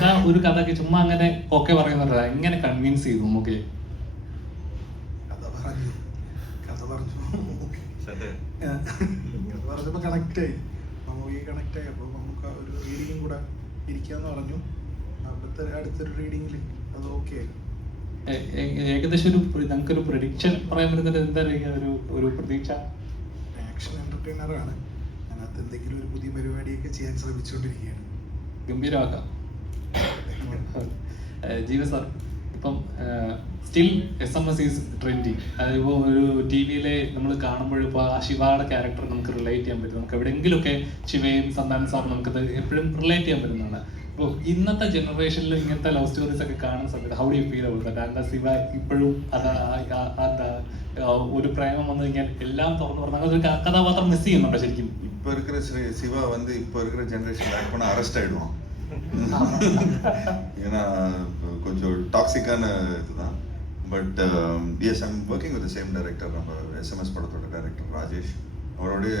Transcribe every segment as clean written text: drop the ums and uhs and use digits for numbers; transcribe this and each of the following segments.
നമുക്ക് ആ ഒരു കഥക്ക് ചുമ്മാ അങ്ങനെ ഓക്കെ പറയുന്നുണ്ടല്ല, എങ്ങനെ കൺവിൻസ് ചെയ്തു നമുക്ക്? കഥ പറഞ്ഞപ്പോൾ കണക്റ്റായി, മൂവി കണക്റ്റായി. അപ്പോൾ നമുക്ക് ഒരു റീഡിങ്ങും കൂടെ ഇരിക്കാന്ന് പറഞ്ഞു. അടുത്തൊരു റീഡിങ്ങിൽ അത് ഓക്കെ ആയി. ഏകദേശം ഞങ്ങൾക്കൊരു പ്രഡിക്ഷൻ പറയാൻ പറ്റുന്നത് എന്താ ഒരു പ്രതീക്ഷ? ആക്ഷൻ എന്റർടൈനറാണ്, അതിനകത്ത് എന്തെങ്കിലും ഒരു പുതിയ പരിപാടിയൊക്കെ ചെയ്യാൻ ശ്രമിച്ചുകൊണ്ടിരിക്കുകയാണ്. ഗംഭീരമാക്കാം. ജീവ സാർ, ഇപ്പം സ്റ്റിൽ SMS ഈസ് ട്രെൻഡിങ്. അതിപ്പോൾ ഒരു TV-യിൽ നമ്മൾ കാണുമ്പോൾ ഇപ്പോൾ ആ ശിവയുടെ ക്യാരക്ടർ നമുക്ക് റിലേറ്റ് ചെയ്യാൻ പറ്റും. നമുക്ക് എവിടെയെങ്കിലുമൊക്കെ ശിവയും സന്താനം സാറും നമുക്കത് എപ്പോഴും റിലേറ്റ് ചെയ്യാൻ പറ്റുന്നതാണ്. അപ്പോൾ ഇന്നത്തെ ജനറേഷനിൽ ഇങ്ങനത്തെ ലവ് സ്റ്റോറീസ് ഒക്കെ കാണുന്ന സമയത്ത് how do you feel about that? എന്താ ശിവ ഇപ്പോഴും ഒരു പ്രേമം വന്നു കഴിഞ്ഞാൽ എല്ലാം തുറന്നു പറഞ്ഞാൽ ഒരു കഥാപാത്രം മിസ് ചെയ്യുന്നുണ്ടോ ശരിക്കും? இப்போ இருக்கிற சிவா வந்து இப்போ இருக்கிற ஜென்ரேஷன் ஆக்ட் பண்ண அரெஸ்ட் ஆயிடுவான். ஏன்னா கொஞ்சம் டாக்ஸிக்கான இதுதான். But yes, I'm working with same director, நம்ம SMS படத்தோட டைரக்டர் ராஜேஷ். அவரோடைய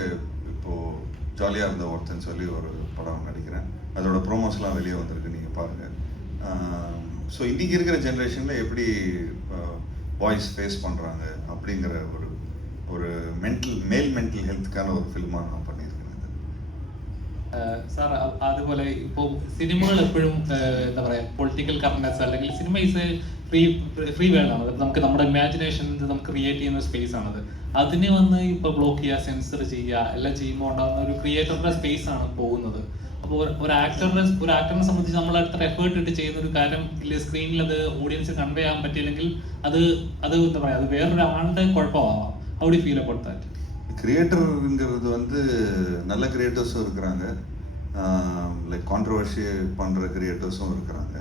இப்போ ஜாலியாக இருந்த ஒருத்தன் சொல்லி ஒரு படம் நடிக்கிறேன். அதோட ப்ரோமோஸ்லாம் வெளியே வந்திருக்கு, நீங்கள் பாருங்கள். ஸோ இன்றைக்கி இருக்கிற ஜென்ரேஷனில் எப்படி பாய்ஸ் ஃபேஸ் பண்ணுறாங்க அப்படிங்கிற ஒரு மேல் மென்டல் ஹெல்த்துக்கான ஒரு ஃபில்மாக நான் பண்ணியிருக்கேன். സാർ, അതുപോലെ ഇപ്പോൾ സിനിമകൾ എപ്പോഴും എന്താ പറയുക, പൊളിറ്റിക്കൽ കറക്റ്റ്നെസ് അല്ലെങ്കിൽ സിനിമ ഈസ് ഫ്രീ വേൾഡ് ആണ്. നമുക്ക് നമ്മുടെ ഇമാജിനേഷൻ നമുക്ക് ക്രിയേറ്റ് ചെയ്യുന്ന സ്പേസ് ആണത്. അതിനെ വന്ന് ഇപ്പോൾ ബ്ലോക്ക് ചെയ്യുക, സെൻസർ ചെയ്യുക എല്ലാം ചെയ്യുമ്പോൾ ഉണ്ടാകുന്ന ഒരു ക്രിയേറ്ററുടെ സ്പേസ് ആണ് പോകുന്നത്. അപ്പോൾ ഒരു ആക്ടറിനെ സംബന്ധിച്ച് നമ്മൾ അത്ര എഫേർട്ട് ഇട്ട് ചെയ്യുന്ന ഒരു കാര്യം ഇല്ല, സ്ക്രീനിൽ അത് ഓഡിയൻസ് കൺവേ ചെയ്യാൻ പറ്റിയില്ലെങ്കിൽ അത് എന്താ പറയുക, അത് വേറൊരാളുടെ കുഴപ്പമാവാം. How do you feel about that? கிரியேட்டருங்கிறது வந்து நல்ல கிரியேட்டர்ஸும் இருக்கிறாங்க, லைக் கான்ட்ரவர்ஷி பண்ணுற கிரியேட்டர்ஸும் இருக்கிறாங்க.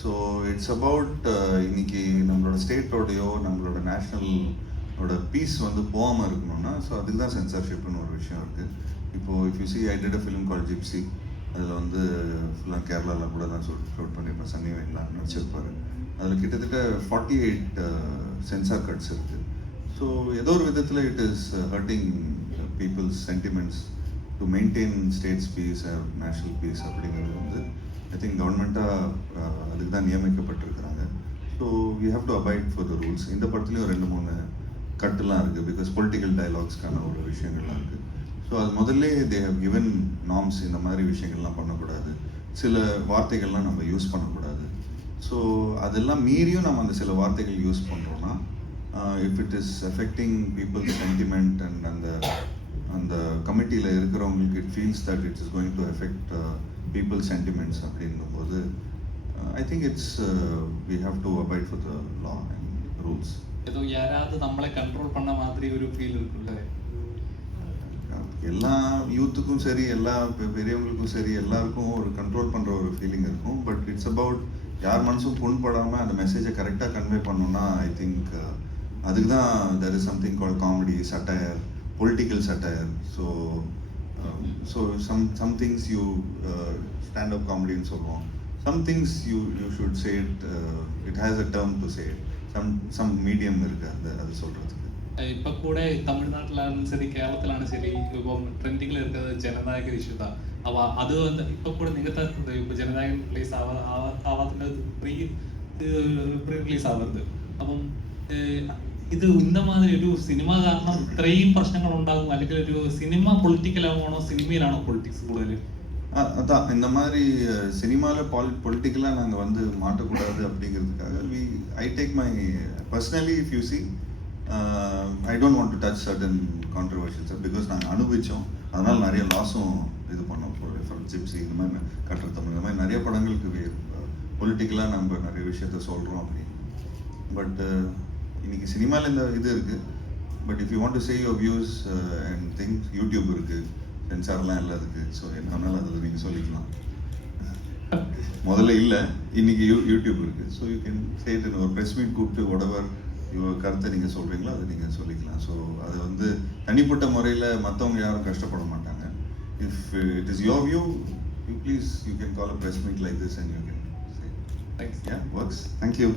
ஸோ இட்ஸ் அபவுட் இன்னைக்கு நம்மளோட ஸ்டேட்டோடையோ நம்மளோட நேஷ்னலோட பீஸ் வந்து போகாமல் இருக்கணும்னா, ஸோ அதுக்கு தான் சென்சார்ஷிப்னு ஒரு விஷயம் இருக்குது. இப்போது if you see, I did a film call gypsy. அதில் வந்து ஃபுல்லாக கேரளாவில் கூட தான் ஷூட் பண்ணியிருப்பேன். சன்னி வெயின்லாம் நடிச்சிருப்பார். அதில் கிட்டத்தட்ட 48 சென்சார் கட்ஸ் இருக்குது. ஸோ ஏதோ ஒரு விதத்தில் it is hurting people's sentiments to maintain states peace, national peace அப்படிங்கிறது வந்து ஐ திங்க் கவர்மெண்ட்டாக அதுக்கு தான் நியமிக்கப்பட்டிருக்கிறாங்க. So we have to abide for the rules. இந்த படத்துலேயும் 2-3 கட்டுலாம் இருக்குது, பிகாஸ் பொலிட்டிக்கல் டைலாக்ஸ்க்கான ஒரு விஷயங்கள்லாம் இருக்குது. ஸோ அது முதல்ல தே ஹவ் கிவன் நார்ம்ஸ், இந்த மாதிரி விஷயங்கள்லாம் பண்ணக்கூடாது, சில வார்த்தைகள்லாம் நம்ம யூஸ் பண்ணக்கூடாது. ஸோ அதெல்லாம் மீறியும் நம்ம அந்த சில வார்த்தைகள் யூஸ் பண்ணுறோன்னா, if it is affecting people's sentiment and அந்த கமிட்டியில் இருக்கிறவங்களுக்கு it feels that it is going to affect people's sentiments அப்படிங்கும்போது I think it's we have to abide for the law and rules. ஏதோ யாராவது நம்மளை கண்ட்ரோல் பண்ண மாதிரி ஒரு ஃபீல் இருக்குல்ல? எல்லா யூத்துக்கும் சரி, எல்லா பெரியவங்களுக்கும் சரி, எல்லாருக்கும் ஒரு கண்ட்ரோல் பண்ணுற ஒரு ஃபீலிங் இருக்கும். பட் இட்ஸ் அபவுட் யார் மனசும் புண்படாமல் அந்த மெசேஜை கரெக்டாக கன்வே பண்ணணும்னா ஐ திங்க் அதுக்கு தான் there is something called comedy, satire, political satire. So some things you stand up comedy ன்னு சொல்லுவோம். Some things you should say it, it has a term to say it. Some medium இருக்கு அது சொல்றதுக்கு. இப்போ கூட தமிழ்நாட்டிலாலும் சரி, கேரளத்திலாலும் சரி, இப்போ ட்ரெண்டிங்கில் இருக்கிறது ஜனநாயக இஷ்யூ தான். അപ്പോൾ അത് வந்து இப்போ கூட നിങ്ങത്തെ ഇപ്പോൾ ജനനായകൻ റിലീസ് ആവാത്തിൻ്റെ പ്രീ റിലീസ് ആവുന്നത്. അപ്പം ഇത് இந்த மாதிரி ഒരു സിനിമ കാരണം ഇത്രയും പ്രശ്നങ്ങൾ ഉണ്ടാകും, അല്ലെങ്കിൽ ഒരു സിനിമ പൊളിറ്റിക്കലാണോ സിനിമയിലാണോ പൊളിറ്റിക്സ് കൂടുതൽ? அதான் இந்த மாதிரி சினிமாவில் பொலிட்டிக்கலாக நாங்கள் வந்து மாட்டக்கூடாது அப்படிங்கிறதுக்காக I take my personally, if you see, I don't want to touch certain controversials, because நாங்கள் அனுபவித்தோம். அதனால் நிறைய லாஸும் இது பண்ணோம். ஃபார் ஜிப்சி, இந்த மாதிரி கட்டுற தமிழ், இந்த மாதிரி நிறைய படங்களுக்கு பொலிட்டிக்கலாக நம்ம நிறைய விஷயத்த சொல்கிறோம் அப்படின்னு. பட் இன்னைக்கு சினிமாவில் இந்த இது இருக்குது. But if you want to say your views and things, YouTube இருக்குது, சென்சார்லாம் எல்லாம் இருக்குது. ஸோ என்ன வேணாலும் அதில் நீங்கள் சொல்லிக்கலாம். முதல்ல இல்லை, இன்னைக்கு யூடியூப் இருக்குது. So you can say it. ஒரு ப்ரெஸ் மீட் கூப்பிட்டு உடவர் கருத்தை நீங்கள் சொல்கிறீங்களோ அதை நீங்கள் சொல்லிக்கலாம். ஸோ அது வந்து தனிப்பட்ட முறையில் மற்றவங்க யாரும் கஷ்டப்பட மாட்டாங்க. If it is your view, you please you can call a press meet like this and you can say. Thanks. Yeah, works. Thank you.